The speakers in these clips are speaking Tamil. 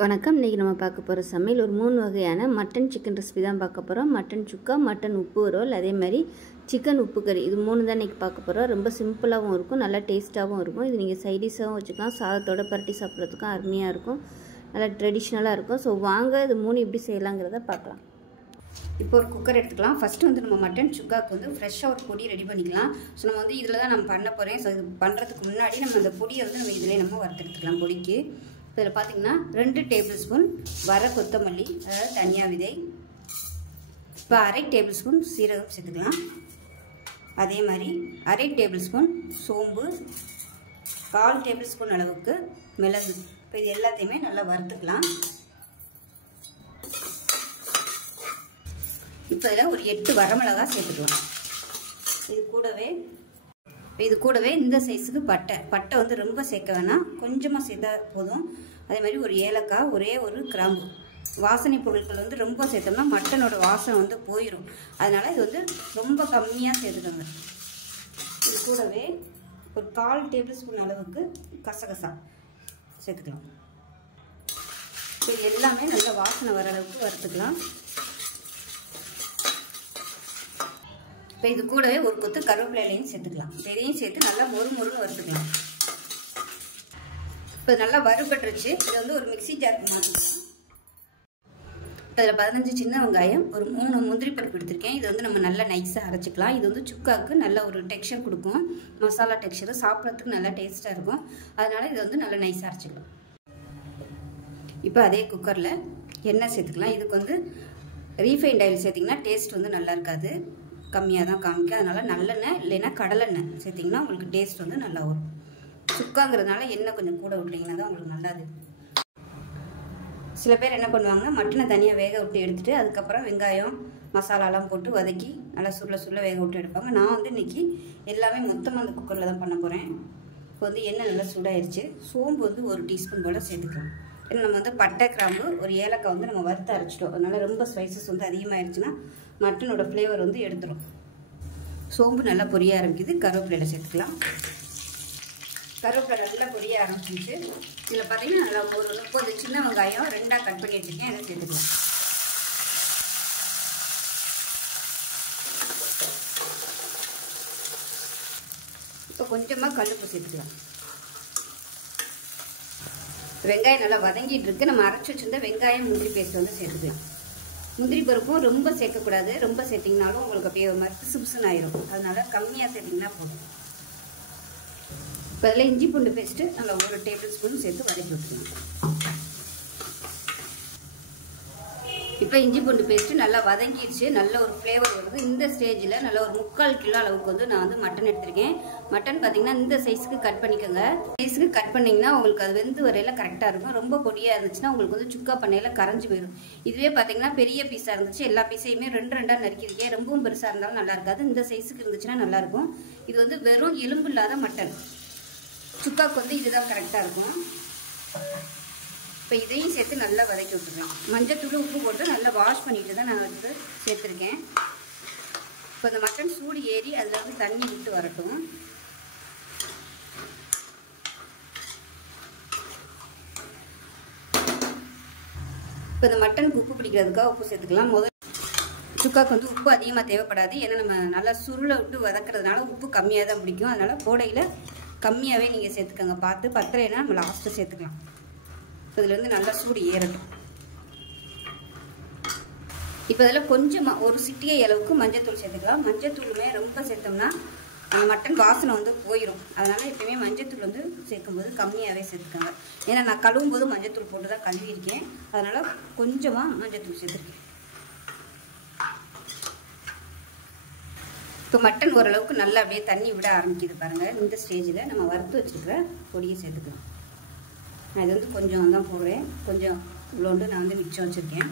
வணக்கம். இன்றைக்கி நம்ம பார்க்க போகிற சமையல் ஒரு 3 வகையான மட்டன் சிக்கன் ரெசிபி தான் பார்க்க போகிறோம். மட்டன் சுக்கா, மட்டன் உப்பு ரோல், அதே மாதிரி சிக்கன் உப்பு கறி. இது 3 தான் இன்றைக்கி பார்க்க போகிறோம். ரொம்ப சிம்பிளாகவும் இருக்கும், நல்லா டேஸ்ட்டாகவும் இருக்கும். இது நீங்கள் சைடிஷாகவும் வச்சுக்கலாம், சாதத்தோட பரட்டி சாப்பிட்றதுக்கும் அருமையாக இருக்கும், நல்லா ட்ரெடிஷ்னலாக இருக்கும். ஸோ வாங்க இது 3 எப்படி செய்யலாங்கிறத பார்க்கலாம். இப்போ ஒரு குக்கர் எடுத்துக்கலாம். ஃபஸ்ட்டு வந்து நம்ம மட்டன் சுக்காவுக்கு வந்து ஃப்ரெஷ்ஷாக ஒரு பொடி ரெடி பண்ணிக்கலாம். ஸோ நம்ம வந்து இதில் தான் நம்ம பண்ண போகிறேன். ஸோ இது பண்ணுறதுக்கு முன்னாடி நம்ம அந்த பொடியை வந்து நம்ம இதிலே நம்ம வறுத்தெடுத்துக்கலாம். பொடிக்கு இதில் பார்த்திங்கன்னா 2 டேபிள் ஸ்பூன் வர கொத்தமல்லி, அதாவது தனியா விதை. இப்போ 1/2 டேபிள் ஸ்பூன் சீரகம் சேர்த்துக்கலாம். அதே மாதிரி 1/2 டேபிள் ஸ்பூன் சோம்பு, 1/4 டேபிள் ஸ்பூன் அளவுக்கு மிளகு. இப்போ இது எல்லாத்தையுமே நல்லா வறுத்துக்கலாம். இப்போ இதில் ஒரு 8 வரமிளகாய் சேர்த்துக்கலாம். இது கூடவே இந்த சைஸுக்கு பட்டை வந்து ரொம்ப சேர்க்க வேணாம், கொஞ்சமாக சேர்த்தா போதும். அதே மாதிரி ஒரு ஏலக்காய், ஒரே ஒரு கிராம்பு. வாசனை பொருட்கள் வந்து ரொம்ப சேர்த்தோம்னா மட்டனோட வாசனை வந்து போயிடும். அதனால் இது வந்து ரொம்ப கம்மியாக சேர்த்துக்கோங்க. இது கூடவே ஒரு 1/4 டேபிள் ஸ்பூன் அளவுக்கு கசகசா சேர்த்துக்கலாம். இது எல்லாமே நல்லா வாசனை வர அளவுக்கு வறுத்துக்கலாம். இப்போ இது கூடவே ஒரு கொத்து கருவேப்பிலையும் சேர்த்துக்கலாம். இதையும் சேர்த்து நல்லா மொறுமொறுன்னு வறுத்துக்கலாம். இப்போ நல்லா வறுபட்டுருச்சு. இதை வந்து ஒரு மிக்சி ஜாருக்கு மாற்றிக்கலாம். இப்போ இதில் 15 சின்ன வெங்காயம், ஒரு 3 முந்திரி பருப்பு எடுத்திருக்கேன். இது வந்து நம்ம நல்லா நைஸாக அரைச்சிக்கலாம். இது வந்து சுக்காவுக்கு நல்ல ஒரு டெக்ஸ்சர் கொடுக்கும், மசாலா டெக்ஸ்சரு, சாப்பிட்றதுக்கு நல்லா டேஸ்ட்டாக இருக்கும். அதனால் இதை வந்து நல்லா நைஸாக அரைச்சிக்கலாம். இப்போ அதே குக்கரில் எண்ணெய் சேர்த்துக்கலாம். இதுக்கு வந்து ரீஃபைண்ட் ஆயில் சேர்த்திங்கன்னா டேஸ்ட் வந்து நல்லா இருக்காது, கம்மியாக தான் காமிக்கும். அதனால் நல்லெண்ணெய் இல்லைன்னா கடலெண்ணெய் சேர்த்திங்கன்னா உங்களுக்கு டேஸ்ட் வந்து நல்லா வரும். சுக்காங்கிறதுனால எண்ணெய் கொஞ்சம் கூட விட்டிங்கன்னா தான் உங்களுக்கு நல்லாது. சில பேர் என்ன பண்ணுவாங்க, மட்டனை தனியாக வேக விட்டு எடுத்துகிட்டு அதுக்கப்புறம் வெங்காயம் மசாலாலாம் போட்டு வதக்கி நல்லா சுருள வேக விட்டு எடுப்பாங்க. நான் வந்து இன்றைக்கி எல்லாமே மொத்தமாக அந்த குக்கரில் தான் பண்ண போகிறேன். இப்போ வந்து எண்ணெய் நல்லா சூடாயிருச்சு. சோம்பு வந்து 1 டீஸ்பூன் போல் சேர்த்துக்கலாம். ஏன்னா நம்ம வந்து பட்டை, கிராம்பு, ஒரு ஏலக்காய் வந்து நம்ம வறுத்து அரைச்சிட்டோம். அதனால் ரொம்ப ஸ்பைசஸ் வந்து அதிகமாகிடுச்சுன்னா மட்டனோட ஃப்ளேவர் வந்து எடுத்துரும். சோம்பு நல்லா பொரிய ஆரம்பிக்குது. கருவேப்பிலையில் சேர்த்துக்கலாம். கருவேப்பிலை நல்லா பொரிய ஆரம்பிச்சிச்சு. இதில் பார்த்தீங்கன்னா நல்லா ஒரு 30 சின்ன வெங்காயம் 2ஆக கட் பண்ணி வச்சுருக்கேன், அதை சேர்த்துக்கலாம். இப்போ கொஞ்சமாக கல்லுப்பு சேர்த்துக்கலாம். வெங்காயம் நல்லா வதங்கிட்டு இருக்கு. நம்ம அரைச்சி வச்சிருந்த வெங்காயம் முந்திரி பேஸ்ட் வந்து சேர்த்துக்கலாம். முந்திரி பருப்பும் ரொம்ப சேர்க்கக்கூடாது, ரொம்ப சேர்த்திங்கனாலும் உங்களுக்கு அப்படியே ஒரு மாதிரி பிசுபிசுன்னு ஆயிரும். அதனால கம்மியாக சேர்த்திங்கன்னா போதும். இப்போ அதில் இஞ்சி பூண்டு பேஸ்ட்டு நல்லா 1 டேபிள் ஸ்பூன் சேர்த்து வதக்கி விட்டுக்கலாம். இப்போ இஞ்சி பூண்டு பேஸ்ட்டு நல்லா வதங்கிடுச்சு, நல்ல ஒரு ஃப்ளேவர் வருது. இந்த ஸ்டேஜில் நல்லா ஒரு 3/4 கிலோ அளவுக்கு வந்து நான் வந்து மட்டன் எடுத்திருக்கேன். மட்டன் பார்த்தீங்கன்னா இந்த சைஸுக்கு கட் பண்ணிக்கோங்க. சைஸுக்கு கட் பண்ணிங்கன்னா உங்களுக்கு அது வெந்து வரையில் கரெக்டாக இருக்கும். ரொம்ப பொடியாக இருந்துச்சுன்னா உங்களுக்கு வந்து சுக்கா பண்ணையில் கரைஞ்சி போயிடும். இதுவே பார்த்தீங்கன்னா பெரிய பீஸாக இருந்துச்சு, எல்லா பீஸையுமே 2 நறுக்கிருக்கேன். ரொம்பவும் பெருசாக இருந்தாலும் நல்லா இருக்காது. இந்த சைஸுக்கு இருந்துச்சுன்னா நல்லாயிருக்கும். இது வந்து வெறும் எலும்பு இல்லாத மட்டன் சுக்காவுக்கு வந்து இதுதான் கரெக்டாக இருக்கும். இப்போ இதையும் சேர்த்து நல்லா வதக்கி விட்டுக்கலாம். மஞ்சத்தூள், உப்பு போட்டு நல்லா வாஷ் பண்ணிட்டு தான் நான் வந்து சேர்த்துருக்கேன். இப்போ இந்த மட்டன் சூடு ஏறி அதில் வந்து தண்ணி விட்டு வரட்டும். இப்போ இந்த மட்டனுக்கு உப்பு பிடிக்கிறதுக்காக உப்பு சேர்த்துக்கலாம். சுக்காவுக்கு வந்து உப்பு அதிகமாக தேவைப்படாது, ஏன்னா நம்ம நல்லா சுருளை விட்டு வதக்கிறதுனால உப்பு கம்மியாக தான் பிடிக்கும். அதனால் போடையில் கம்மியாகவே நீங்கள் சேர்த்துக்கோங்க. பார்த்து பத்தலைன்னா நம்ம லாஸ்ட்டு சேர்த்துக்கலாம். இதில் வந்து நல்லா சூடு ஏறட்டும். இப்போ இதில் கொஞ்சமாக ஒரு சிட்டிகை அளவுக்கு மஞ்சத்தூள் சேர்த்துக்கலாம். மஞ்சத்தூளுமே ரொம்ப சேர்த்தோம்னா அந்த மட்டன் வாசனை வந்து போயிடும். அதனால் எப்பயுமே மஞ்சத்தூள் வந்து சேர்க்கும்போது கம்மியாகவே சேர்த்துக்கோங்க. ஏன்னா நான் கழுவும் போது மஞ்சத்தூள் போட்டு தான் கழுவிருக்கேன். அதனால் கொஞ்சமாக மஞ்சத்தூள் சேர்த்துருக்கேன். இப்போ மட்டன் ஓரளவுக்கு நல்லா அப்படியே தண்ணி விட ஆரம்பிக்குது பாருங்கள். இந்த ஸ்டேஜில் நம்ம வறுத்து வச்சுருக்கிற பொடியை சேர்த்துக்கலாம். நான் இது வந்து கொஞ்சம் தான் போடுறேன், கொஞ்சம் இவ்வளோண்டு நான் வந்து மிச்சம் வச்சுருக்கேன்.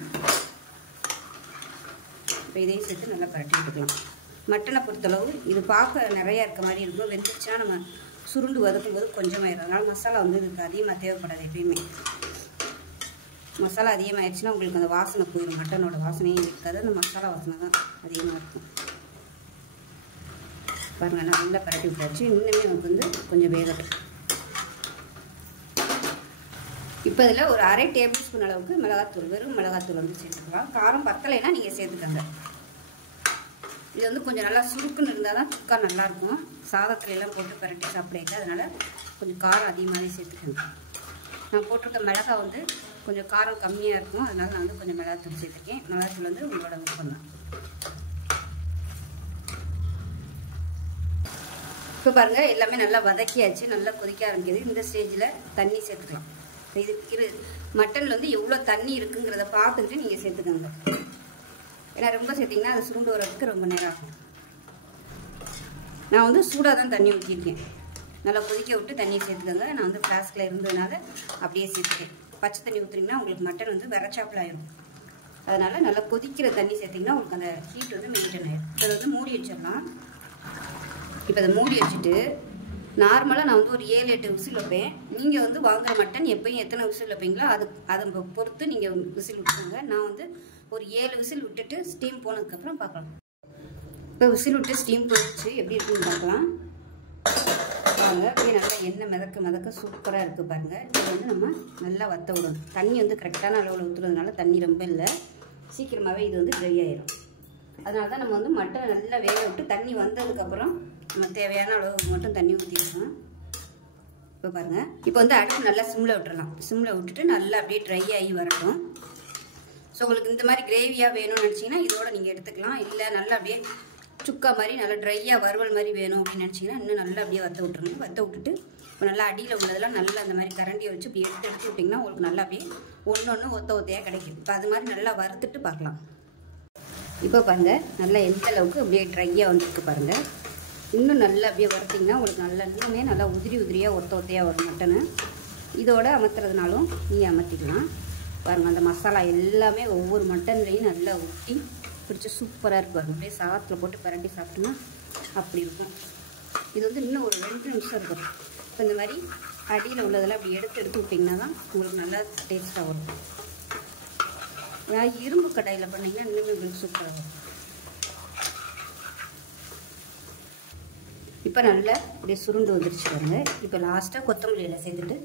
இப்போ இதையும் சேர்த்து நல்லா பரட்டி விட்டுக்கலாம். மட்டனை பொறுத்தளவு இது பார்க்க நிறையா இருக்க மாதிரி இருக்கும். வெந்துச்சுன்னா நம்ம சுருண்டு வதக்கும் போது கொஞ்சமாயிடும். அதனால் மசாலா வந்து இதுக்கு அதிகமாக தேவைப்படாது. எப்பயுமே மசாலா அதிகமாகிடுச்சுன்னா உங்களுக்கு அந்த வாசனை போயிடும். மட்டனோட வாசனையும் இருக்காது, அந்த மசாலா வாசனை தான் அதிகமாக இருக்கும். பாருங்கள், நல்லா பரட்டி விட்டாச்சு. இன்னுமே நமக்கு வந்து கொஞ்சம் வேகட்டும். இப்போ இதில் ஒரு அரை டேபிள் ஸ்பூன் அளவுக்கு மிளகாத்தூள், வெறும் மிளகாத்தூள் வந்து சேர்த்துக்கலாம். காரம் பத்தலைன்னா நீங்கள் சேர்த்துக்கோங்க. இது வந்து கொஞ்சம் நல்லா சுருக்குன்னு இருந்தால் தான் சுக்கா நல்லாயிருக்கும். சாதத்துல எல்லாம் போட்டு பரட்டி சாப்பிடல, அதனால் கொஞ்சம் காரம் அதிகமாகவே சேர்த்துக்கோங்க. நான் போட்டிருக்க மிளகாய் வந்து கொஞ்சம் காரம் கம்மியாக இருக்கும், அதனால் நான் வந்து கொஞ்சம் மிளகாத்தூள் சேர்த்துருக்கேன். மிளகாத்தூள் வந்து உங்களோட விருப்பம் தான். இப்போ பாருங்கள், எல்லாமே நல்லா வதக்கியாச்சு, நல்லா கொதிக்க ஆரம்பிக்குது. இந்த ஸ்டேஜில் தண்ணி சேர்த்துக்கலாம். இது மட்டனில் வந்து எவ்வளோ தண்ணி இருக்குங்கிறத பார்த்துக்கிட்டு நீங்கள் சேர்த்துக்கோங்க. ஏன்னா ரொம்ப சேர்த்திங்கன்னா அது சுருண்டு வரதுக்கு ரொம்ப நேரம் ஆகும். நான் வந்து சூடாக தான் தண்ணி ஊற்றிருக்கேன். நல்லா கொதிக்க விட்டு தண்ணியை சேர்த்துக்கோங்க. நான் வந்து ஃப்ளாஸ்கில் இருந்ததுனால அப்படியே சேர்த்துக்கேன். பச்சை தண்ணி ஊற்றுனீங்கன்னா உங்களுக்கு மட்டன் வந்து விரச்சாப்பில் ஆயிடும். அதனால் நல்லா கொதிக்கிற தண்ணி சேர்த்திங்கன்னா உங்களுக்கு அந்த ஹீட் வந்து மெயின்டைன் ஆகிடும். இதை வந்து மூடி வச்சிடலாம். இப்போ அதை மூடி வச்சுட்டு நார்மலாக நான் வந்து ஒரு 7-8 விசில் வைப்பேன். நீங்கள் வந்து வாங்குகிற மட்டன் எப்பயும் எத்தனை விசில் வைப்பீங்களோ அதை பொறுத்து நீங்கள் விசில் விட்டுருங்க. நான் வந்து ஒரு 7 விசில் விட்டுட்டு ஸ்டீம் போனதுக்கப்புறம் பார்க்கலாம். இப்போ விசில் விட்டு ஸ்டீம் போயிடுச்சு, எப்படி இருக்குன்னு பார்க்கலாம். வாங்க, அப்படியே நல்லா எண்ணெய் மிதக்க சூப்பராக இருக்குது பாருங்கள். இது வந்து நம்ம நல்லா வற்ற விடணும். தண்ணி வந்து கரெக்டான அளவில் ஊற்றுறதுனால தண்ணி ரொம்ப இல்லை, சீக்கிரமாகவே இது வந்து ட்ரை ஆயிடும். அதனால தான் நம்ம வந்து மட்டனை நல்லா வேக விட்டு தண்ணி வந்ததுக்கப்புறம் நம்ம தேவையான அளவு மட்டும் தண்ணி ஊற்றிடணும். இப்போ பாருங்கள், இப்போ வந்து அடுப்பு நல்லா சிம்மில் விட்டுறலாம். சிம்மில் விட்டுட்டு நல்லா அப்படியே ட்ரை ஆகி வரட்டும். ஸோ உங்களுக்கு இந்த மாதிரி கிரேவியாக வேணும்னு நினச்சிங்கன்னா இதோட நீங்கள் எடுத்துக்கலாம். இல்லை நல்லா அப்படியே சுக்கா மாதிரி நல்லா ட்ரையாக வறுவல் மாதிரி வேணும் அப்படின்னு நினச்சிங்கன்னா இன்னும் நல்லா அப்படியே வற்ற விட்டுருங்க. வற்ற விட்டுட்டு இப்போ நல்லா அடியில் உள்ளதெல்லாம் நல்லா அந்த மாதிரி கரண்டியை வச்சு இப்படி எடுத்து விட்டிங்கன்னா உங்களுக்கு நல்லா அப்படியே ஒன்று ஒத்தையாக கிடைக்கும். இப்போ அது மாதிரி நல்லா வறுத்துட்டு பார்க்கலாம். இப்போ பாருங்கள், நல்லா எந்த அளவுக்கு அப்படியே ட்ரையாக வந்துருக்கு பாருங்கள். இன்னும் நல்லா அப்படியே வறுத்திங்கன்னா உங்களுக்கு நல்லா இன்னுமே நல்லா உதிரியாக ஒத்தையாக வரும் மட்டனு. இதோட அமர்த்துறதுனாலும் நீங்கள் அமர்த்திக்கலாம். பாருங்கள், அந்த மசாலா எல்லாமே ஒவ்வொரு மட்டன்லேயும் நல்லா ஊற்றி பிடிச்சி சூப்பராக இருக்கும். பாருங்கள், அப்படியே சாதத்தில் போட்டு பரட்டி சாப்பிட்டோன்னா அப்படி இருக்கும். இது வந்து இன்னும் ஒரு 2 நிமிஷம் இருக்கும். இப்போ இந்த மாதிரி அடியில் உள்ளதெல்லாம் அப்படி எடுத்து விட்டிங்கன்னா தான் உங்களுக்கு நல்லா டேஸ்ட்டாக வரும். இரும்பு கடாயில் பண்ணிங்கன்னா இன்னும் உங்களுக்கு சூப்பராக வரும். இப்போ நல்லா அப்படியே சுருண்டு வந்துருச்சு பாருங்க. இப்போ லாஸ்ட்டாக கொத்தமல்லி இலை சேர்த்துட்டு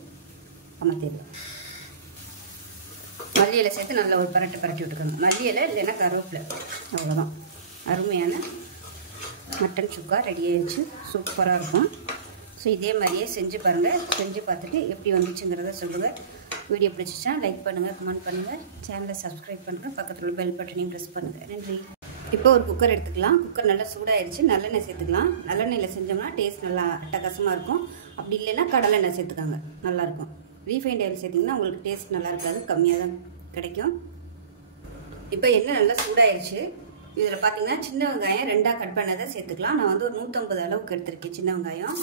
அமர்த்திடலாம். மல்லி இலை சேர்த்து நல்லா ஒரு பரட்டி விட்டுக்கணும். மல்லி இலை இல்லைன்னா கருவேப்பிலை, அவ்வளோதான். அருமையான மட்டன் சுக்கா ரெடி ஆயிடுச்சு, சூப்பராக இருக்கும். ஸோ இதே மாதிரியே செஞ்சு பாருங்கள். செஞ்சு பார்த்துட்டு எப்படி வந்துச்சுங்கிறத சொல்லுங்கள். வீடியோ பிடிச்சிச்சா லைக் பண்ணுங்கள், கமெண்ட் பண்ணுங்கள், சேனலை சப்ஸ்கிரைப் பண்ணுங்கள், பக்கத்தில் உள்ள பெல் பட்டனையும் ப்ரெஸ் பண்ணுங்கள். நன்றி. இப்போ ஒரு குக்கர் எடுத்துக்கலாம். குக்கர் நல்லா சூடாகிடுச்சு. நல்லெண்ணெய் சேர்த்துக்கலாம். நல்லெண்ணெயில் செஞ்சோம்னா டேஸ்ட் நல்லா அட்டகாசமாக இருக்கும். அப்படி இல்லைன்னா கடலை எண்ணெய் சேர்த்துக்காங்க, நல்லாயிருக்கும். ரீஃபைண்ட் ஆயில் சேர்த்திங்கன்னா உங்களுக்கு டேஸ்ட் நல்லா இருக்காது, கம்மியாக தான் கிடைக்கும். இப்போ எண்ணெய் நல்லா சூடாகிடுச்சு. இதில் பார்த்தீங்கன்னா சின்ன வெங்காயம் 2ஆக கட் பண்ணதை சேர்த்துக்கலாம். நான் வந்து ஒரு 150 அளவுக்கு எடுத்திருக்கேன் சின்ன வெங்காயம்.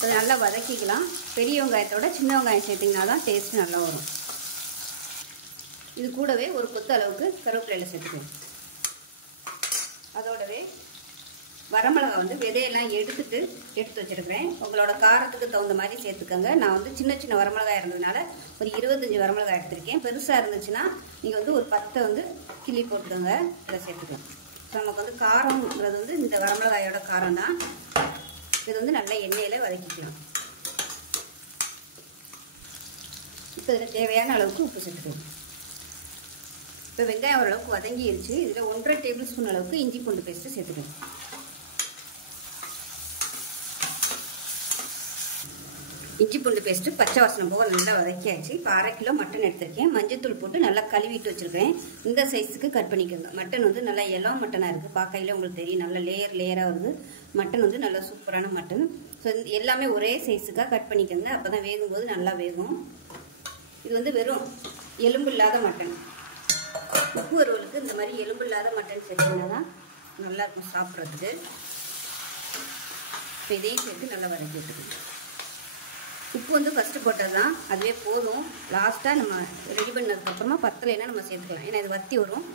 அதை நல்லா வதக்கிக்கலாம். பெரிய வெங்காயத்தோட சின்ன வெங்காயம் சேர்த்திங்கன்னா தான் டேஸ்ட் நல்லா வரும். இது கூடவே ஒரு கொத்து அளவுக்கு கருவேப்பிலை சேர்த்துக்குவேன். அதோடவே வரமிளகா வந்து விதையெல்லாம் எடுத்து வச்சுருக்கிறேன். உங்களோட காரத்துக்கு தகுந்த மாதிரி சேர்த்துக்கோங்க. நான் வந்து சின்ன வரமிளகாய் இருந்ததுனால ஒரு 25 வரமிளகாய் எடுத்திருக்கேன். பெருசாக இருந்துச்சுன்னா நீங்கள் வந்து ஒரு 10 வந்து கிள்ளி போட்டுக்கோங்க, இதை சேர்த்துக்கலாம். ஸோ நமக்கு வந்து காரங்கிறது வந்து இந்த வரமிளகாயோட காரம் தான். இது வந்து நல்லா எண்ணெயில் வதக்கிக்கலாம். இப்போ இதில் தேவையான அளவுக்கு உப்பு சேர்த்துக்கலாம். இப்போ வெங்காயம் ஓரளவுக்கு வதங்கிடுச்சு. இதில் 1.5 டேபிள் ஸ்பூன் அளவுக்கு இஞ்சி பூண்டு பேஸ்ட்டு சேர்த்துக்கலாம். இஞ்சி பூண்டு பேஸ்ட்டு பச்சை வாசனை போக நல்லா வதக்கியாச்சு. இப்போ 1/2 கிலோ மட்டன் எடுத்திருக்கேன். மஞ்சத்தூள் போட்டு நல்லா கழுவிட்டு வச்சுருக்கேன். இந்த சைஸுக்கு கட் பண்ணிக்கோங்க. மட்டன் வந்து நல்லா எல்லோ மட்டனாக இருக்குது, பார்க்கையில் உங்களுக்கு தெரியும். நல்லா லேயராக வருது. மட்டன் வந்து நல்லா சூப்பரான மட்டன். ஸோ எல்லாமே ஒரே சைஸுக்காக கட் பண்ணிக்கோங்க. அப்போ தான் வேகும்போது நல்லா வேகும். இது வந்து வெறும் எலும்பு இல்லாத மட்டன். உப்பு வறுவலுக்கு இந்த மாதிரி எலும்பு இல்லாத மட்டன் சேர்த்திங்கன்னா தான் நல்லாயிருக்கும் சாப்பிட்றதுக்கு. இப்போ இதையும் சேர்த்து நல்லா வதக்கி விட்டுக்கணும். உப்பு வந்து ஃபஸ்ட்டு போட்டது தான், அதுவே போதும். லாஸ்ட்டாக நம்ம ரெடி பண்ணதுக்கப்புறமா பத்தலைன்னா நம்ம சேர்த்துக்கலாம். ஏன்னா இது வற்றி வரும்,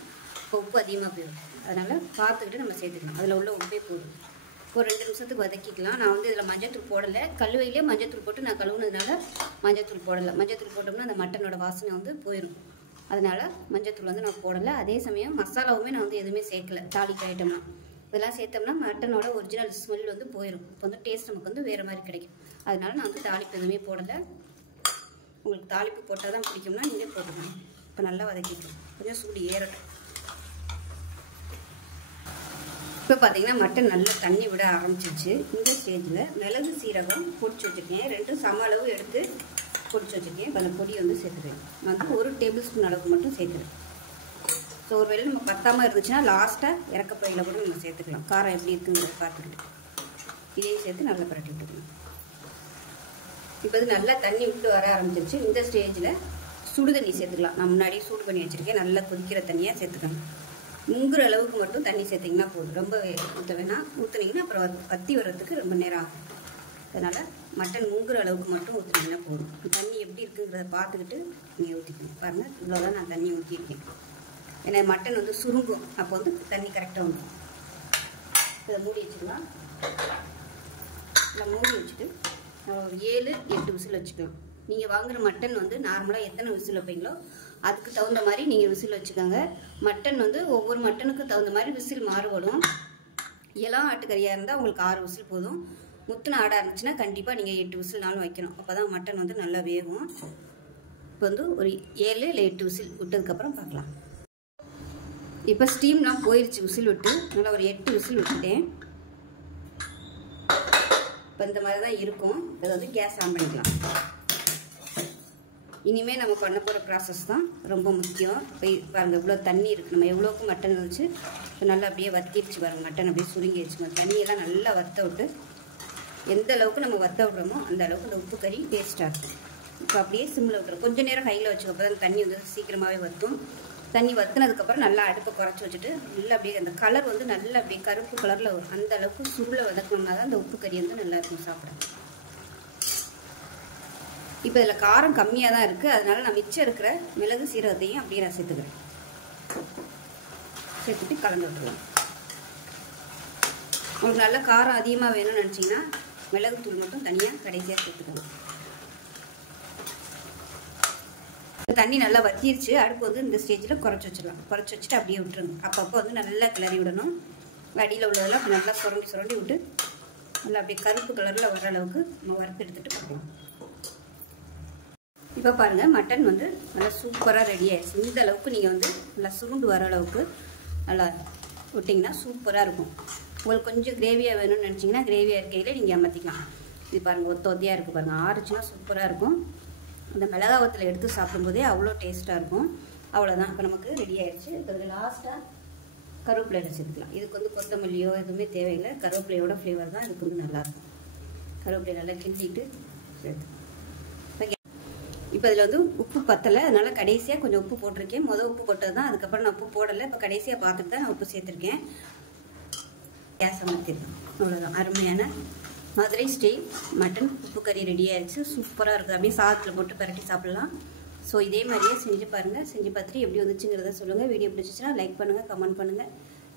இப்போ உப்பு அதிகமாக போயிடும். அதனால் பார்த்துக்கிட்டு நம்ம சேர்த்துக்கலாம். அதில் உள்ள உப்பே போதும். ஒரு 2 நிமிஷத்துக்கு வதக்கிக்கலாம். நான் வந்து இதில் மஞ்சத்தூள் போடலை. கழுவையிலே மஞ்சத்தூள் போட்டு நான் கழுவுனதுனால மஞ்சத்தூள் போடலை. மஞ்சத்தூள் போட்டோம்னா அந்த மட்டனோட வாசனை வந்து போயிடும். அதனால் மஞ்சத்தூள் வந்து நான் போடலை. அதே சமயம் மசாலாவுமே நான் வந்து எதுவுமே சேர்க்கலை. தாளிக்க ஐட்டம்லாம் இதெல்லாம் சேர்த்தோம்னா மட்டனோட ஒரிஜினல் ஸ்மெல் வந்து போயிடும். இப்போ வந்து டேஸ்ட் நமக்கு வந்து வேறு மாதிரி கிடைக்கும். அதனால நான் வந்து தாளிப்பு எதுவுமே போடலை. உங்களுக்கு தாளிப்பு போட்டால் தான் பிடிக்கும்னா நீங்களே போட்டுக்கணும். இப்போ நல்லா வதக்கிக்கலாம். கொஞ்சம் சூடு ஏறட்டும். இப்போ பார்த்தீங்கன்னா மட்டன் நல்லா தண்ணி விட ஆரம்பிச்சிருச்சு. இந்த ஸ்டேஜில் மிளகு சீரகம் பொடிச்சு வச்சுருக்கேன். 2 சம அளவு எடுத்து பொடிச்சு வச்சுருக்கேன். இப்போ அந்த பொடியை வந்து சேர்த்துக்கிறேன். நான் வந்து 1 டேபிள் ஸ்பூன் அளவுக்கு மட்டும் சேர்த்துக்கிறேன். ஸோ ஒரு வேளை நம்ம பத்தாமல் இருந்துச்சுன்னா லாஸ்ட்டாக இறக்கப்பையில் கூட நம்ம சேர்த்துக்கலாம். காரம் எப்படி இருக்குங்கிறத பார்த்துக்கிட்டு இதையும் சேர்த்து நல்லா பரட்டி விட்டுக்கலாம். இப்போ இது நல்லா தண்ணி விட்டு வர ஆரம்பிச்சிருச்சு. இந்த ஸ்டேஜில் சுடு தண்ணி சேர்த்துக்கலாம். நான் முன்னாடியே சூடு பண்ணி வச்சுருக்கேன். நல்லா கொதிக்கிற தண்ணியாக சேர்த்துக்கணும். முங்குற அளவுக்கு மட்டும் தண்ணி சேர்த்திங்கன்னா போதும். ரொம்ப ஊற்ற வேணாம். ஊற்றுனீங்கன்னா அப்புறம் வத்தி வர்றதுக்கு ரொம்ப நேரம் ஆகும். அதனால் மட்டன் முங்குற அளவுக்கு மட்டும் ஊற்றுனீங்கன்னா போதும். தண்ணி எப்படி இருக்குங்கிறத பார்த்துக்கிட்டு நீங்கள் ஊற்றிக்கணும். பாருங்கள், இவ்வளோதான் நான் தண்ணி ஊற்றிருக்கேன். ஏன்னா மட்டன் வந்து சுருங்கும். அப்போ வந்து தண்ணி கரெக்டாக வந்துடும். இதை மூடி வச்சுக்கலாம். இதை மூடி வச்சுட்டு ஒரு 7-8 விசில் வச்சுக்கலாம். நீங்கள் வாங்குகிற மட்டன் வந்து நார்மலாக எத்தனை விசில் வைப்பீங்களோ அதுக்கு தகுந்த மாதிரி நீங்கள் விசில் வச்சுக்கோங்க. மட்டன் வந்து ஒவ்வொரு மட்டனுக்கு தகுந்த மாதிரி விசில் மாறுபடும். இளம் ஆட்டுக்கறியாக இருந்தால் உங்களுக்கு 6 விசில் போதும். முத்துன ஆடாக இருந்துச்சுன்னா கண்டிப்பாக நீங்கள் 8 விசில்னாலும் வைக்கணும். அப்போ தான் மட்டன் வந்து நல்லா வேகும். இப்போ வந்து ஒரு 7 இல்லை 8 விசில் விட்டதுக்கப்புறம் பார்க்கலாம். இப்போ ஸ்டீம்லாம் போயிடுச்சு. விசில் விட்டு நல்லா ஒரு 8 விசில் விட்டுட்டேன். இப்போ இந்த மாதிரி தான் இருக்கும். இதை வந்து கேஸ் ஆன் பண்ணிக்கலாம். இனிமேல் நம்ம பண்ண போகிற ப்ராசஸ் தான் ரொம்ப முக்கியம். இப்போ பாருங்கள் இவ்வளோ தண்ணி இருக்குது. நம்ம எவ்வளோக்கு மட்டன் இருந்துச்சு இப்போ நல்லா அப்படியே வத்திடுச்சு. பாருங்கள் மட்டன் அப்படியே சுருங்கிடுச்சு. தண்ணியெல்லாம் நல்லா வற்ற விட்டு எந்த அளவுக்கு நம்ம வற்ற விடுறோமோ அந்த அளவுக்கு இந்த உப்பு கறி டேஸ்ட்டாக இருக்கும். இப்போ அப்படியே சிம்மில் விட்டுரும். கொஞ்சம் நேரம் ஹையில் வச்சுக்கப்போ தான் தண்ணி வந்து சீக்கிரமாகவே வற்றும். தண்ணி வற்றினதுக்கப்புறம் நல்லா அடுப்பை குறைச்சி வச்சுட்டு நல்லா அப்படியே அந்த கலர் வந்து நல்லா அப்படியே கருப்பு கலரில் வரும். அந்த அளவுக்கு சுருளை வதக்கணும்னா தான் அந்த உப்பு கறி வந்து நல்லா இருக்கும் சாப்பிட. இப்போ இதில் காரம் கம்மியாக தான் இருக்குது. அதனால நான் மிச்சம் இருக்கிற மிளகு சீரகத்தையும் அப்படியே நான் சேர்த்துக்கிறேன். சேர்த்துட்டு கலந்து விட்டுருவேன். உங்களுக்கு நல்ல காரம் அதிகமாக வேணும்னு நினச்சிங்கன்னா மிளகுத்தூள் மட்டும் தனியாக கடைசியாக சேர்த்துக்கணும். தண்ணி நல்லா வத்திருச்சு. அடுப்பு வந்து இந்த ஸ்டேஜில் குறைச்சி வச்சிடலாம். குறைச்சி வச்சுட்டு அப்படியே விட்டுருங்க. அப்பப்போ வந்து நல்லா கிளறி விடணும். அடியில் உள்ளதெல்லாம் அப்படி நல்லா சுரண்டி விட்டு நல்லா அப்படியே கருப்பு கலரில் வர அளவுக்கு நம்ம வறுத்து எடுத்துகிட்டு பார்க்கலாம். இப்போ பாருங்கள் மட்டன் வந்து நல்லா சூப்பராக ரெடி ஆயிடுச்சு. இந்த அளவுக்கு நீங்கள் வந்து நல்லா சுருண்டு வர அளவுக்கு நல்லா விட்டிங்கன்னா சூப்பராக இருக்கும். உங்களுக்கு கொஞ்சம் கிரேவியாக வேணும்னு நினச்சிங்கன்னா கிரேவியாக இருக்கையில் நீங்கள் அமர்த்திக்கலாம். இது பாருங்கள் ஒத்தியாக இருக்குது பாருங்கள். ஆறுச்சுன்னா சூப்பராக இருக்கும். அந்த மிளகாவத்தில் எடுத்து சாப்பிடும்போதே அவ்வளோ டேஸ்ட்டாக இருக்கும். அவ்வளோதான். இப்போ நமக்கு ரெடி ஆயிடுச்சு. இப்போ இதில் லாஸ்ட்டாக கருவேப்பிலையில் சேர்த்துக்கலாம். இதுக்கு வந்து கொத்தமல்லியோ எதுவுமே தேவையில்லை. கருவேப்பிலையோட ஃப்ளேவர் தான் இதுக்கு வந்து நல்லாயிருக்கும். கருவேப்பிலை நல்லா கிண்டிட்டு சேர்த்து இப்போ இதில் வந்து உப்பு பத்தலை. அதனால் கடைசியாக கொஞ்சம் உப்பு போட்டிருக்கேன். உப்பு போட்டது தான். அதுக்கப்புறம் நான் உப்பு போடலை. இப்போ கடைசியாக பார்த்துட்டு தான் நான் உப்பு சேர்த்துருக்கேன். கேஸ் அமர்த்திருக்கேன். அவ்வளோதான். அருமையான மதுரை ஸ்டைல் மட்டன் உப்பு கறி ரெடி ஆயிடுச்சு. சூப்பராக இருக்குது. அப்படியே சாதத்தில் போட்டு பரட்டி சாப்பிட்லாம். ஸோ இதே மாதிரியே செஞ்சு பாருங்கள். செஞ்சு பார்த்துட்டு எப்படி வந்துச்சுங்கிறத சொல்லுங்கள். வீடியோ பிடிச்சிச்சுன்னா லைக் பண்ணுங்கள், கமெண்ட் பண்ணுங்கள்,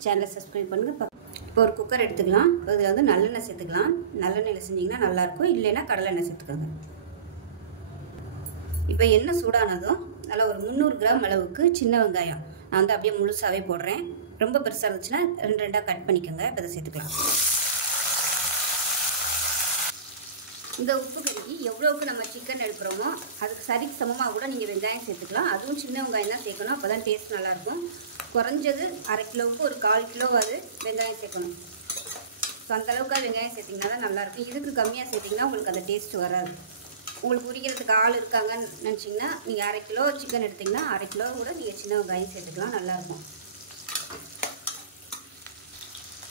சேனலை சப்ஸ்கிரைப் பண்ணுங்கள். இப்போ ஒரு குக்கர் எடுத்துக்கலாம். இதில் வந்து நல்லெண்ணெய் சேர்த்துக்கலாம். நல்லெண்ணெயில் செஞ்சிங்கன்னா நல்லாயிருக்கும். இல்லைன்னா கடலெண்ணெய் சேர்த்துக்கோங்க. இப்போ எண்ணெய் சூடானதும் நல்லா ஒரு 300 கிராம் அளவுக்கு சின்ன வெங்காயம் நான் வந்து அப்படியே முழுசாகவே போடுறேன். ரொம்ப பெருசாக இருந்துச்சுன்னா 2 கட் பண்ணிக்கோங்க. இப்போ இதை சேர்த்துக்கலாம். இந்த உப்பு கறிக்கு எவ்வளோக்கு நம்ம சிக்கன் எடுக்கிறோமோ அதுக்கு சரிக்கு சமமாக கூட நீங்கள் வெங்காயம் சேர்த்துக்கலாம். அதுவும் சின்ன வெங்காயம் தான் சேர்க்கணும். அப்போ தான் டேஸ்ட் நல்லாயிருக்கும். குறைஞ்சது 1/2 கிலோவுக்கு ஒரு 1/4 கிலோவாது வெங்காயம் சேர்க்கணும். ஸோ அந்தளவுக்காக வெங்காயம் சேர்த்திங்கன்னா தான் நல்லாயிருக்கும். இதுக்கு கம்மியாக சேர்த்திங்கன்னா உங்களுக்கு அந்த டேஸ்ட் வராது. உங்களுக்கு உரிக்கிறதுக்கு ஆள் இருக்காங்கன்னு நினச்சிங்கன்னா நீங்கள் 1/2 கிலோ சிக்கன் எடுத்திங்கன்னா 1/2 கிலோ கூட நீங்கள் சின்ன வெங்காயம் சேர்த்துக்கலாம். நல்லாயிருக்கும்.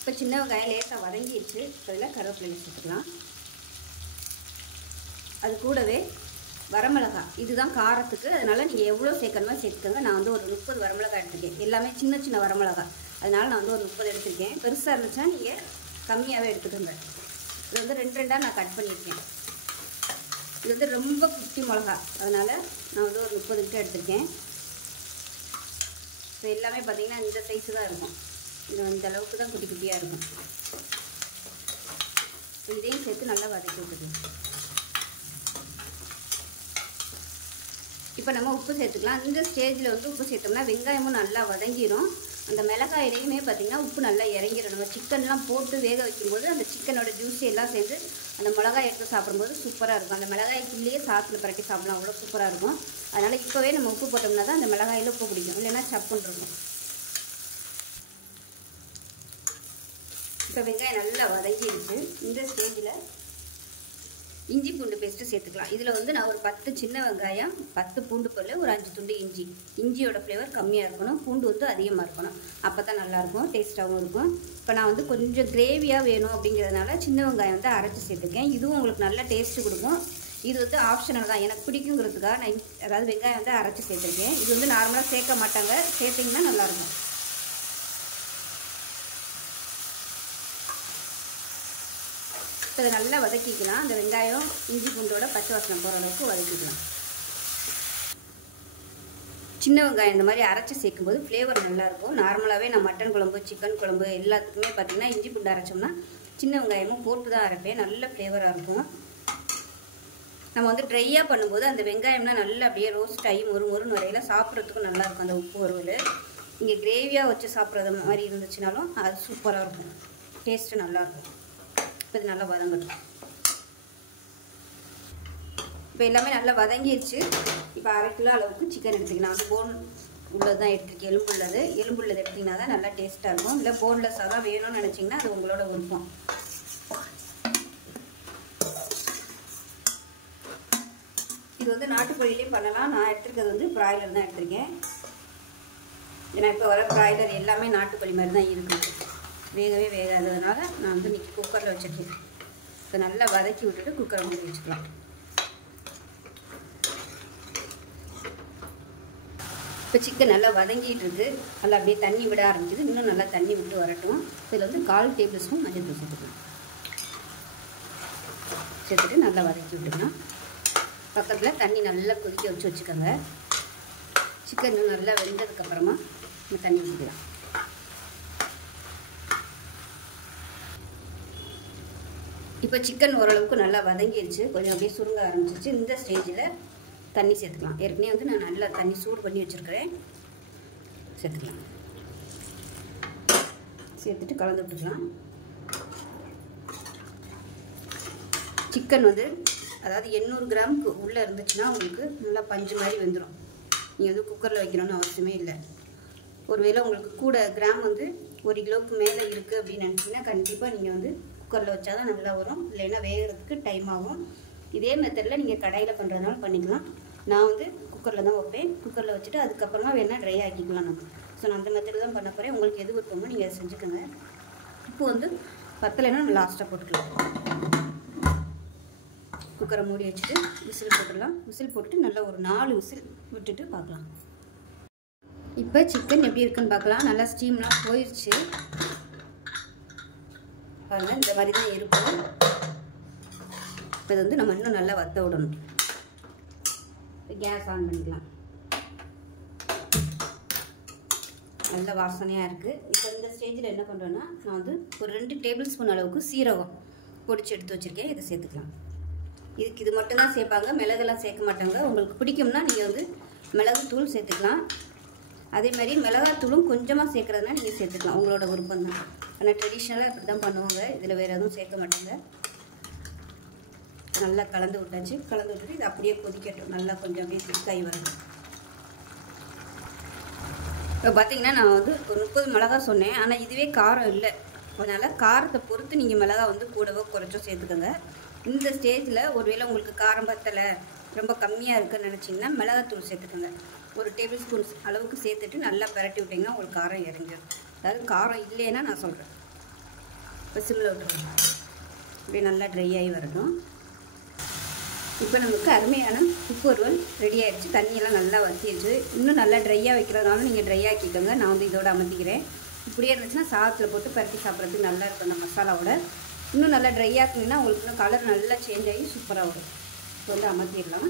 இப்போ சின்ன வெங்காயம் லேசாக வதங்கிடுச்சு. அதில் கருவேப்பிலை சேர்த்துக்கலாம். அது கூடவே வரமிளகாய், இதுதான் காரத்துக்கு. அதனால் நீங்கள் எவ்வளோ சேர்க்கணுமோ சேர்த்துக்கோங்க. நான் வந்து ஒரு 30 வரமிளகாய் எடுத்துருக்கேன். எல்லாமே சின்ன சின்ன வரமிளகாய். அதனால் நான் வந்து ஒரு 30 எடுத்துருக்கேன். பெருசாக இருந்துச்சுன்னா நீங்கள் கம்மியாகவே எடுத்துக்கோங்க. இது வந்து 2 நான் கட் பண்ணியிருக்கேன். இது வந்து ரொம்ப குட்டி மிளகா. அதனால் நான் வந்து ஒரு 30 கிட்ட எடுத்திருக்கேன். இப்போ எல்லாமே பார்த்திங்கன்னா இந்த சைஸு தான் இருக்கும். இது இந்த அளவுக்கு தான் குட்டி குட்டியாக இருக்கும். இதையும் சேர்த்து நல்லா வதக்கி விட்டுக்கலாம். இப்போ நம்ம உப்பு சேர்த்துக்கலாம். இந்த ஸ்டேஜில் வந்து உப்பு சேர்த்தோம்னா வெங்காயமும் நல்லா வதங்கிடும். அந்த மிளகாயிலையுமே பார்த்திங்கன்னா உப்பு நல்லா இறங்கிடும். நம்ம சிக்கன்லாம் போட்டு வேக வைக்கும்போது அந்த சிக்கனோட ஜூஸ் எல்லாம் சேர்ந்து அந்த மிளகாய் எடுத்து சாப்பிடும்போது சூப்பராக இருக்கும். அந்த மிளகாய்க்குள்ளேயே சாத்தில் பரட்டி சாப்பிடலாம், அவ்வளோ சூப்பராக இருக்கும். அதனால் இப்போவே நம்ம உப்பு போட்டோம்னா தான் அந்த மிளகாயில் உப்பு பிடிக்கும், இல்லைன்னா சப்புன்னு இருக்கும். இப்போ வெங்காயம் நல்லா வதங்கிடுச்சு. இந்த ஸ்டேஜில் இஞ்சி பூண்டு பேஸ்ட்டு சேர்த்துக்கலாம். இதில் வந்து நான் ஒரு 10 சின்ன வெங்காயம், 10 பூண்டு பல், ஒரு 5 துண்டு இஞ்சி. இஞ்சியோட ஃப்ளேவர் கம்மியாக இருக்கணும், பூண்டு வந்து அதிகமாக இருக்கணும். அப்போ தான் நல்லாயிருக்கும், டேஸ்ட்டாகவும் இருக்கும். இப்போ நான் வந்து கொஞ்சம் கிரேவியாக வேணும் அப்படிங்கிறதுனால சின்ன வெங்காயம் வந்து அரைச்சி சேர்த்துருக்கேன். இதுவும் உங்களுக்கு நல்ல டேஸ்ட்டு கொடுக்கும். இது வந்து ஆப்ஷனல் தான், எனக்கு பிடிக்குங்கிறதுக்காக நான் அதாவது வெங்காயம் வந்து அரைச்சி சேர்த்துருக்கேன். இது வந்து நார்மலாக சேர்க்க மாட்டாங்க, சேர்த்திங்கன்னா நல்லாயிருக்கும். இப்போ இதை நல்லா வதக்கிக்கலாம். அந்த வெங்காயம் இஞ்சி பூண்டோட பச்சை வாசனை போகிற அளவுக்கு வதக்கிக்கலாம். சின்ன வெங்காயம் இந்த மாதிரி அரைச்சி சேர்க்கும்போது ஃப்ளேவர் நல்லாயிருக்கும். நார்மலாகவே நான் மட்டன் குழம்பு, சிக்கன் குழம்பு எல்லாத்துக்குமே பார்த்திங்கன்னா இஞ்சி பூண்டு அரைச்சோம்னா சின்ன வெங்காயமும் போட்டு தான் அரைப்பேன், நல்ல ஃப்ளேவராக இருக்கும். நம்ம வந்து ட்ரையாக பண்ணும்போது அந்த வெங்காயம்னா நல்லா அப்படியே ரோஸ்ட் ஆகி மொறுன்னு வரையில் சாப்பிட்றதுக்கும் நல்லாயிருக்கும் அந்த உப்பு வறுவல். இங்கே கிரேவியாக வச்சு சாப்பிட்றது மாதிரி இருந்துச்சுனாலும் அது சூப்பராக இருக்கும், டேஸ்ட்டு நல்லாயிருக்கும். இப்போ இது நல்லா வதங்கட்டும். இப்போ எல்லாமே நல்லா வதங்கிடுச்சு. இப்போ 1/2 கிலோ அளவுக்கு சிக்கன் எடுத்துக்கலாம். வந்து போன் உள்ளது தான் எடுத்துருக்கேன், எலும்புள்ளது எடுத்திங்கன்னா தான் நல்லா டேஸ்ட்டாக இருக்கும். இல்லை போன்லெஸ்ஸாக தான் வேணும்னு நினச்சிங்கன்னா அது உங்களோட விருப்பம். இது வந்து நாட்டுக்கோழிலே பண்ணலாம். நான் எடுத்துருக்கிறது வந்து பிராய்லர் தான் எடுத்திருக்கேன். ஏன்னா இப்போ வர பிராய்லர் எல்லாமே நாட்டுக்கோழி மாதிரி தான் இருக்குது, வேகவே வேகாததுனால நான் வந்து இன்றைக்கி குக்கரில் வச்சுருக்கேன். இப்போ நல்லா வதக்கி விட்டுட்டு குக்கரை மூடி வச்சுக்கலாம். இப்போ சிக்கன் நல்லா வதங்கிட்டு இருக்குது, நல்லா அப்படியே தண்ணி விட ஆரம்பிக்குது. இன்னும் நல்லா தண்ணி விட்டு வரட்டும். இதில் வந்து 1/4 டேபிள் ஸ்பூன் மஞ்சள் தூள் சேர்த்துக்கலாம். சேர்த்துட்டு நல்லா வதக்கி விட்டுக்கலாம். பக்கத்தில் தண்ணி நல்லா கொதிக்க வச்சுக்கோங்க. சிக்கன் நல்லா வெந்ததுக்கப்புறமா இந்த தண்ணி ஊற்றிக்கலாம். இப்போ சிக்கன் ஓரளவுக்கு நல்லா வதங்கிடுச்சு, கொஞ்சம் அப்படியே சுருங்க ஆரம்பிச்சிச்சு. இந்த ஸ்டேஜில் தண்ணி சேர்த்துக்கலாம். ஏற்கனவே வந்து நான் நல்லா தண்ணி சூடு பண்ணி வச்சுருக்கிறேன், சேர்த்துக்கலாம். சேர்த்துட்டு கலந்து விட்டுக்கலாம். சிக்கன் வந்து அதாவது 800 கிராமுக்கு உள்ளே இருந்துச்சுன்னா உங்களுக்கு நல்லா பஞ்சு மாதிரி வெந்துடும். நீங்கள் வந்து குக்கரில் வைக்கணும்னு அவசியமே இல்லை. ஒருவேளை உங்களுக்கு கூட கிராம் வந்து 1 கிலோவுக்கு மேலே இருக்குது அப்படின்னு நினச்சிங்கன்னா கண்டிப்பாக நீங்கள் வந்து குக்கரில் வச்சா தான் நல்லா வரும், இல்லைன்னா வேகிறதுக்கு டைம் ஆகும். இதே மெத்தடில் நீங்கள் கடாயில் பண்ணுறதுனால பண்ணிக்கலாம். நான் வந்து குக்கரில் தான் வைப்பேன். குக்கரில் வச்சுட்டு அதுக்கப்புறமா வேணால் ட்ரை ஆக்கிக்கலாம் நம்ம. ஸோ நான் அந்த மெத்தடில் தான் பண்ண போகிறேன். உங்களுக்கு எது விருப்பமோ நீங்கள் அதை செஞ்சுக்கோங்க. உப்பு வந்து பத்தலைன்னா நம்ம லாஸ்ட்டாக போட்டுக்கலாம். குக்கரை மூடி வச்சுட்டு விசில் போட்டுடலாம். விசில் போட்டுட்டு நல்லா ஒரு 4 விசில் விட்டுட்டு பார்க்கலாம். இப்போ சிக்கன் எப்படி இருக்குன்னு பார்க்கலாம். நல்லா ஸ்டீம்லாம் போயிடுச்சு பாருங்கள், இந்த மாதிரி தான் இருக்கும். இது வந்து நம்ம இன்னும் நல்லா வத்த விடணும். இப்போ கேஸ் ஆன் பண்ணிக்கலாம். நல்ல வாசனையாக இருக்குது. இப்போ இந்த ஸ்டேஜில் என்ன பண்ணுறோன்னா நான் வந்து ஒரு 2 டேபிள் ஸ்பூன் அளவுக்கு சீரகம் பொடிச்சு எடுத்து வச்சுருக்கேன், இதை சேர்த்துக்கலாம். இதுக்கு இது மட்டும்தான் சேர்ப்பாங்க, மிளகுலாம் சேர்க்க மாட்டாங்க. உங்களுக்கு பிடிக்கும்னா நீங்கள் வந்து மிளகுத்தூள் சேர்த்துக்கலாம். அதே மாதிரி மிளகாத்தூளும் கொஞ்சமாக சேர்க்குறதுனா நீங்கள் சேர்த்துக்கலாம், உங்களோட விருப்பம் தான். ஆனால் ட்ரெடிஷ்னலாக இப்படி தான் பண்ணுவாங்க, இதில் வேறு எதுவும் சேர்க்க மாட்டாங்க. நல்லா கலந்து விட்டாச்சு. கலந்து விட்டுட்டு இது அப்படியே கொதிக்கட்டும். நல்லா கொஞ்சம் அப்படியே திக்காகி வரணும். இப்போ பார்த்தீங்கன்னா நான் வந்து ஒரு 30 மிளகா சொன்னேன், ஆனால் இதுவே காரம் இல்லை. அதனால் காரத்தை பொறுத்து நீங்கள் மிளகா வந்து கூடவோ குறைச்சோ சேர்த்துக்கோங்க. இந்த ஸ்டேஜில் ஒருவேளை உங்களுக்கு காரம் பத்தலை, ரொம்ப கம்மியாக இருக்குன்னு நினச்சிங்கன்னா மிளகாத்தூள் சேர்த்துக்கோங்க. ஒரு டேபிள் ஸ்பூன் அளவுக்கு சேர்த்துட்டு நல்லா பரட்டி விட்டிங்கன்னா உங்களுக்கு காரம் இறங்கிடும். அதாவது காரம் இல்லைன்னா நான் சொல்கிறேன். இப்போ சிம்மில் விட்டுருங்க, அப்படியே நல்லா ட்ரை ஆகி வரட்டும். இப்போ நமக்கு அருமையான உப்பு வறுவல் ரெடி ஆகிடுச்சு. தண்ணியெல்லாம் நல்லா வற்றிடுச்சு. இன்னும் நல்லா ட்ரையாக வைக்கிறதுனால நீங்கள் ட்ரை ஆக்கிக்கோங்க. நான் வந்து இதோட அமர்த்திக்கிறேன். இப்படியே இருந்துச்சுன்னா சாதத்தில் போட்டு பரட்டி சாப்பிட்றதுக்கு நல்லா இருக்கும் அந்த மசாலாவோட. இன்னும் நல்லா ட்ரை ஆக்குனீங்கன்னா உங்களுக்கு இன்னும் கலர் நல்லா சேஞ்ச் ஆகி சூப்பராக வரும். இப்போ வந்து அமர்த்திடலாம்.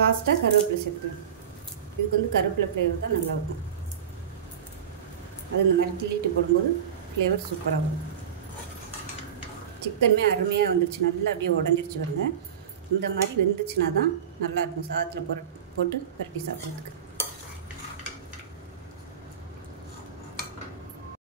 லாஸ்ட்டாக கருவேப்பிலை சேர்த்துக்கலாம். இதுக்கு வந்து கருவேப்பிலை ஃப்ளேவர் தான் நல்லாயிருக்கும். அது இந்த மாதிரி கிள்ளிட்டு போடும்போது ஃப்ளேவர் சூப்பராக வரும். சிக்கனுமே அருமையாக வந்துருச்சு, நல்லா அப்படியே உடஞ்சிருச்சு பாருங்க. இந்த மாதிரி வெந்துச்சுன்னா தான் நல்லாயிருக்கும் சாதத்தில் போட்டு பரட்டி சாப்பிட்றதுக்கு.